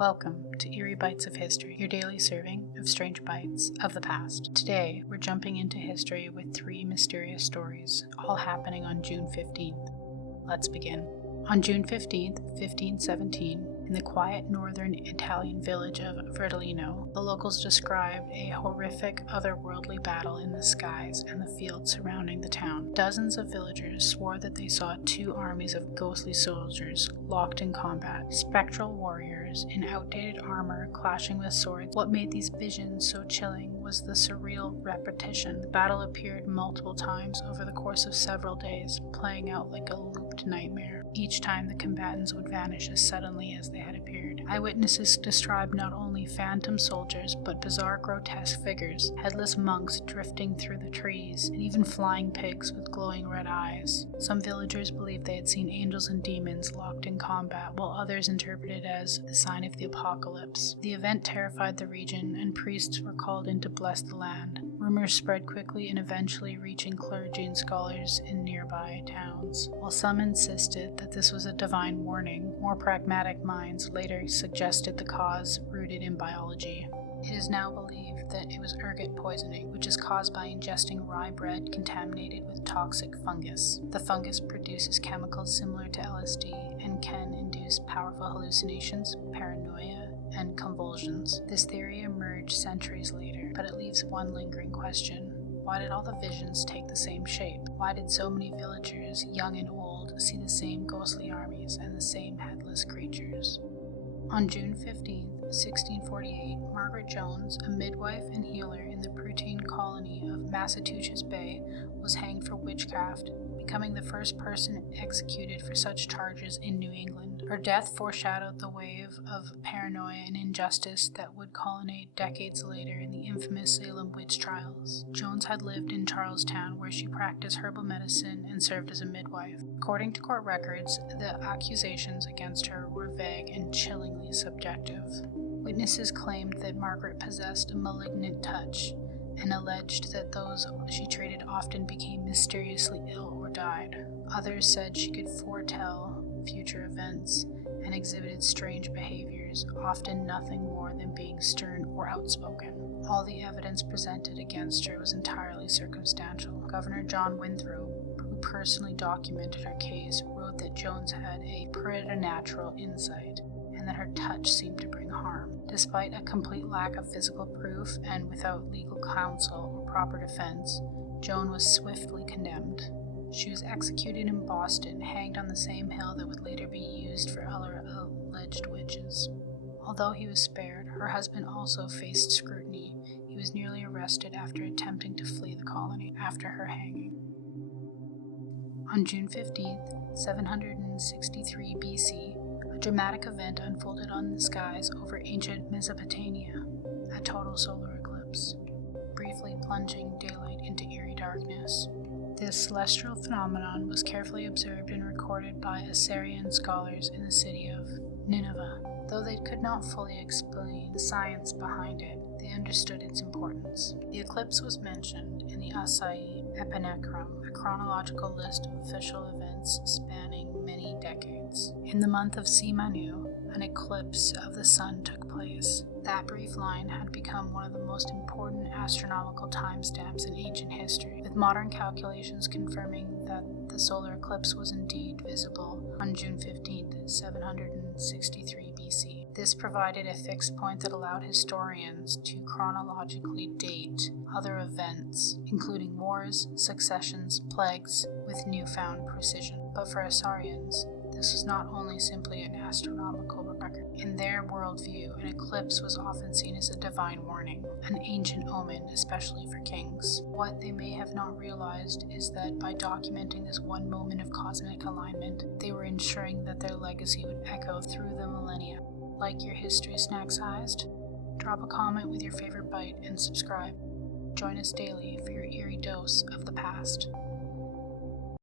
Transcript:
Welcome to Eerie Bites of History, your daily serving of strange bites of the past. Today, we're jumping into history with three mysterious stories, all happening on June 15th. Let's begin. On June 15th, 1517, in the quiet northern Italian village of Verdellino, the locals described a horrific, otherworldly battle in the skies and the fields surrounding the town. Dozens of villagers swore that they saw two armies of ghostly soldiers locked in combat, spectral warriors in outdated armor clashing with swords. What made these visions so chilling was the surreal repetition. The battle appeared multiple times over the course of several days, playing out like a looped nightmare. Each time the combatants would vanish as suddenly as they had appeared. Eyewitnesses described not only phantom soldiers, but bizarre grotesque figures, headless monks drifting through the trees, and even flying pigs with glowing red eyes. Some villagers believed they had seen angels and demons locked in combat, while others interpreted it as the sign of the apocalypse. The event terrified the region, and priests were called in to bless the land. Rumors spread quickly and eventually reaching clergy and scholars in nearby towns. While some insisted that this was a divine warning, more pragmatic minds later suggested the cause rooted in biology. It is now believed that it was ergot poisoning, which is caused by ingesting rye bread contaminated with toxic fungus. The fungus produces chemicals similar to LSD and can induce powerful hallucinations, paranoia, and convulsions. This theory emerged centuries later, but it leaves one lingering question. Why did all the visions take the same shape? Why did so many villagers, young and old, see the same ghostly armies and the same headless creatures? On June 15, 1648, Margaret Jones, a midwife and healer in the Prutine colony of Massachusetts Bay, was hanged for witchcraft, becoming the first person executed for such charges in New England. Her death foreshadowed the wave of paranoia and injustice that would culminate decades later in the infamous Salem witch trials. Jones had lived in Charlestown, where she practiced herbal medicine and served as a midwife. According to court records, the accusations against her were vague and chillingly subjective. Witnesses claimed that Margaret possessed a malignant touch, and alleged that those she treated often became mysteriously ill or died. Others said she could foretell future events and exhibited strange behaviors, often nothing more than being stern or outspoken. All the evidence presented against her was entirely circumstantial. Governor John Winthrop, who personally documented her case, wrote that Jones had a preternatural insight and that her touch seemed to bring harm. Despite a complete lack of physical proof and without legal counsel or proper defense, Joan was swiftly condemned. She was executed in Boston, hanged on the same hill that would later be used for other alleged witches. Although he was spared, her husband also faced scrutiny. He was nearly arrested after attempting to flee the colony after her hanging. On June 15th, 763 BC, a dramatic event unfolded on the skies over ancient Mesopotamia, a total solar eclipse, briefly plunging daylight into eerie darkness. This celestial phenomenon was carefully observed and recorded by Assyrian scholars in the city of Nineveh. Though they could not fully explain the science behind it, they understood its importance. The eclipse was mentioned in the Asai Epinechron, a chronological list of official events spanning many decades. In the month of Simanu, an eclipse of the sun took place. That brief line had become one of the most important astronomical timestamps in ancient history, with modern calculations confirming that the solar eclipse was indeed visible on June 15, 763 BC. This provided a fixed point that allowed historians to chronologically date other events, including wars, successions, plagues, with newfound precision. But for Assyrians, this was not only simply an astronomical record. In their worldview, an eclipse was often seen as a divine warning, an ancient omen, especially for kings. What they may have not realized is that by documenting this one moment of cosmic alignment, they were ensuring that their legacy would echo through the millennia. Like your history snack-sized? Drop a comment with your favorite bite and subscribe. Join us daily for your eerie dose of the past.